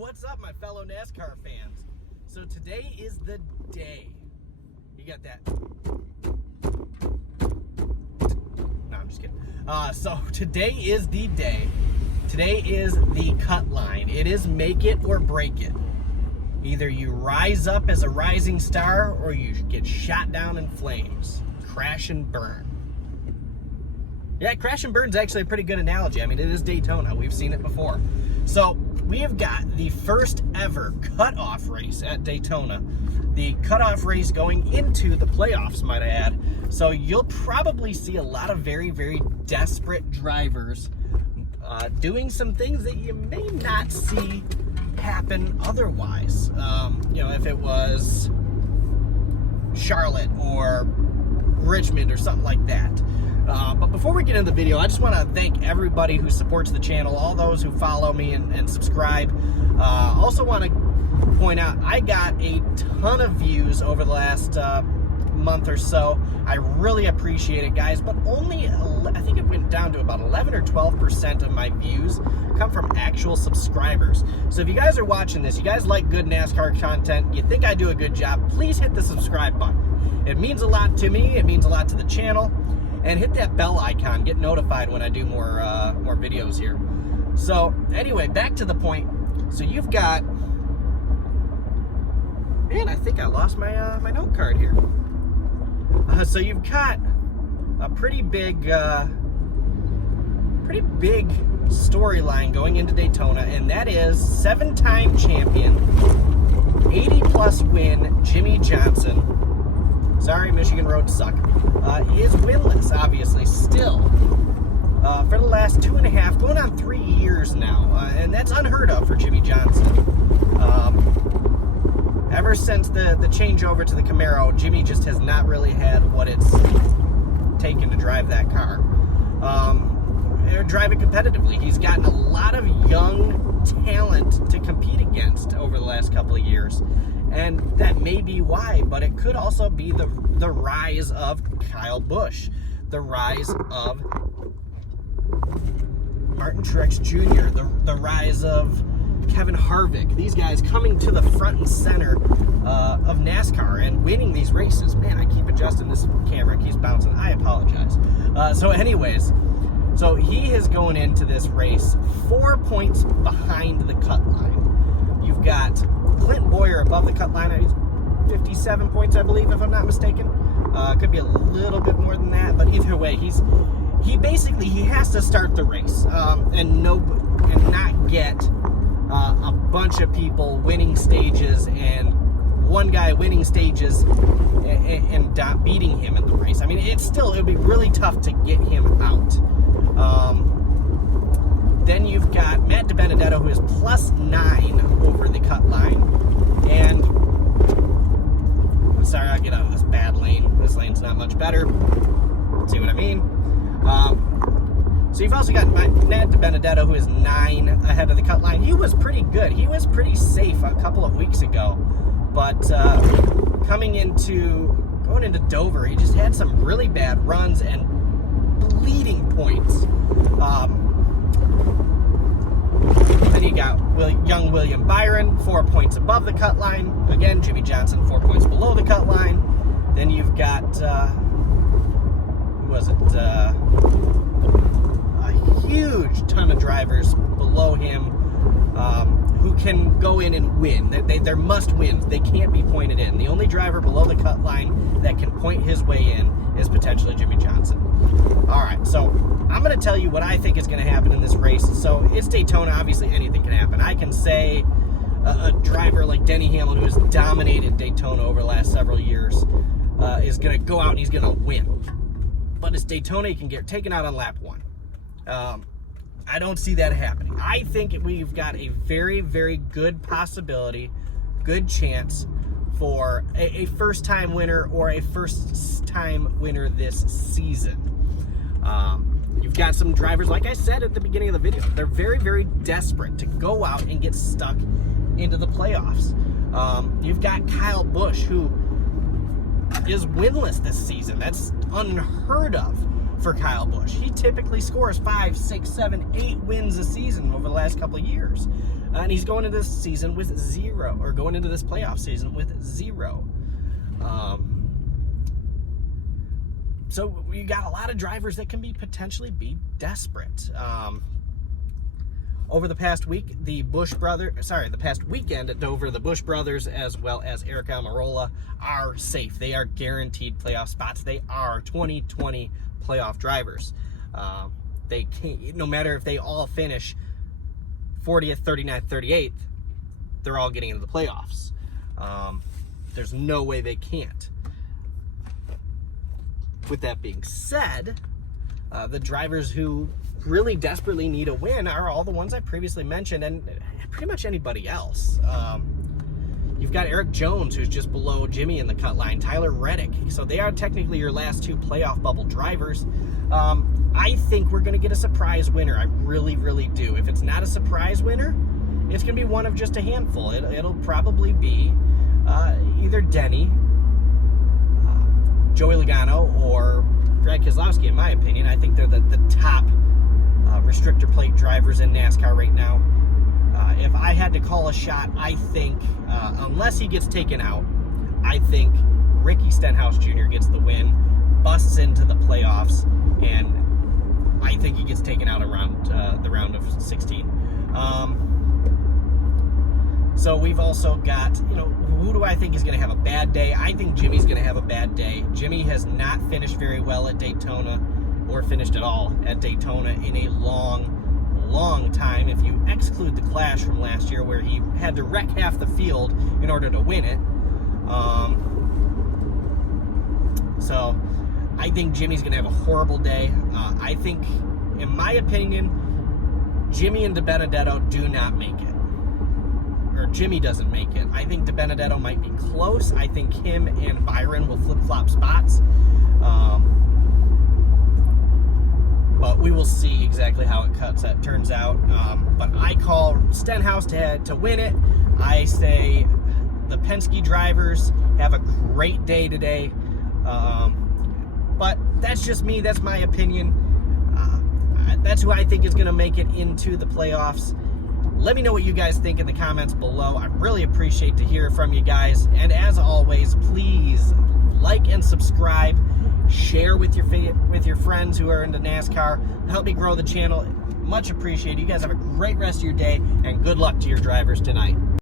What's up, my fellow NASCAR fans? So today is the day. You got that? No, I'm just kidding. So today is the day. Today is the cut line. It is make it or break it. Either you rise up as a rising star or you get shot down in flames. Crash and burn. Yeah, crash and burn is actually a pretty good analogy. I mean, it is Daytona. We've seen it before. So we have got the first ever cutoff race at Daytona. The cutoff race going into the playoffs, might I add. So you'll probably see a lot of very, very desperate drivers doing some things that you may not see happen otherwise. You know, if it was Charlotte or Richmond or something like that. But before we get into the video, I just want to thank everybody who supports the channel, all those who follow me and subscribe. Also want to point out, I got a ton of views over the last month or so. I really appreciate it, guys, but only, I think it went down to about 11 or 12% of my views come from actual subscribers. So if you guys are watching this, you guys like good NASCAR content, you think I do a good job, please hit the subscribe button. It means a lot to me, it means a lot to the channel. And hit that bell icon, get notified when I do more videos here. So anyway, back to the point. So you've got, man, I think I lost my my note card here. So you've got a pretty big storyline going into Daytona, and that is 7-time champion, 80+ win Jimmie Johnson. Sorry, Michigan roads suck. Is winless, obviously, still, for the last 2.5, going on 3 years now, and that's unheard of for Jimmie Johnson. Ever since the changeover to the Camaro, Jimmie just has not really had what it's taken to drive that car. Or drive it competitively. He's gotten a lot of young talent to compete against over the last couple of years. And that may be why, but it could also be the rise of Kyle Busch, the rise of Martin Truex Jr., the rise of Kevin Harvick. These guys coming to the front and center of NASCAR and winning these races. Man, I keep adjusting this camera, it keeps bouncing. I apologize. So anyways, so he is going into this race 4 points behind the cut line. You've got Clint Boyer above the cut line. He's 57 points, I believe, if I'm not mistaken. Could be a little bit more than that, but either way, he has to start the race and not get a bunch of people winning stages and one guy winning stages and beating him in the race. I mean, it would be really tough to get him out. Then you've got Matt DiBenedetto, who is +9 over the cut line. And, sorry, I'll get out of this bad lane. This lane's not much better. See what I mean? So you've also got Matt DiBenedetto, who is 9 ahead of the cut line. He was pretty good. He was pretty safe a couple of weeks ago. But going into Dover, he just had some really bad runs and bleeding points. Then you got young William Byron, 4 points above the cut line. Again, Jimmie Johnson, 4 points below the cut line. Then you've got, a huge ton of drivers below him who can go in and win. They're must wins. They can't be pointed in. The only driver below the cut line that can point his way in is potentially Jimmie Johnson. All right, so I'm going to tell you what I think is going to happen in this race. So it's Daytona. Obviously, anything can happen. I can say a driver like Denny Hamlin, who has dominated Daytona over the last several years, is going to go out and he's going to win. But it's Daytona. He can get taken out on lap 1. I don't see that happening. I think we've got a very, very good possibility, good chance for a first-time winner or a first-time winner this season. You've got some drivers, like I said at the beginning of the video, they're very, very desperate to go out and get stuck into the playoffs. You've got Kyle Busch, who is winless this season. That's unheard of for Kyle Busch. He typically scores 5, 6, 7, 8 wins a season over the last couple of years. And he's going into this season with 0, or going into this playoff season with 0. So you got a lot of drivers that can potentially be desperate. Over the past week, the past weekend at Dover, the Busch brothers as well as Eric Almirola are safe. They are guaranteed playoff spots. They are 2020 playoff drivers. They can't, no matter if they all finish 40th, 39th, 38th, they're all getting into the playoffs. There's no way they can't. With that being said, the drivers who really desperately need a win are all the ones I previously mentioned, and pretty much anybody else. You've got Eric Jones, who's just below Jimmie in the cut line, Tyler Reddick. So they are technically your last 2 playoff bubble drivers. I think we're going to get a surprise winner. I really, really do. If it's not a surprise winner, it's going to be one of just a handful. It'll probably be either Denny, Joey Logano, or Brad Keselowski, in my opinion. I think they're the top restrictor plate drivers in NASCAR right now. If I had to call a shot, I think, unless he gets taken out, I think Ricky Stenhouse Jr. gets the win, busts into the playoffs, and I think he gets taken out around the round of 16. So we've also got, who do I think is going to have a bad day? I think Jimmie's going to have a bad day. Jimmie has not finished very well at Daytona, or finished at all at Daytona in a long time, if you exclude the clash from last year where he had to wreck half the field in order to win it. So I think Jimmie's going to have a horrible day. I think, in my opinion, Jimmie and DiBenedetto do not make it. Or Jimmie doesn't make it. I think DiBenedetto might be close. I think him and Byron will flip-flop spots. But we will see exactly how it turns out. But I call Stenhouse to win it. I say the Penske drivers have a great day today. But that's just me. That's my opinion. That's who I think is going to make it into the playoffs. Let me know what you guys think in the comments below. I really appreciate to hear from you guys. And as always, please like and subscribe. Share with your friends who are into NASCAR. Help me grow the channel. Much appreciated. You guys have a great rest of your day, and good luck to your drivers tonight.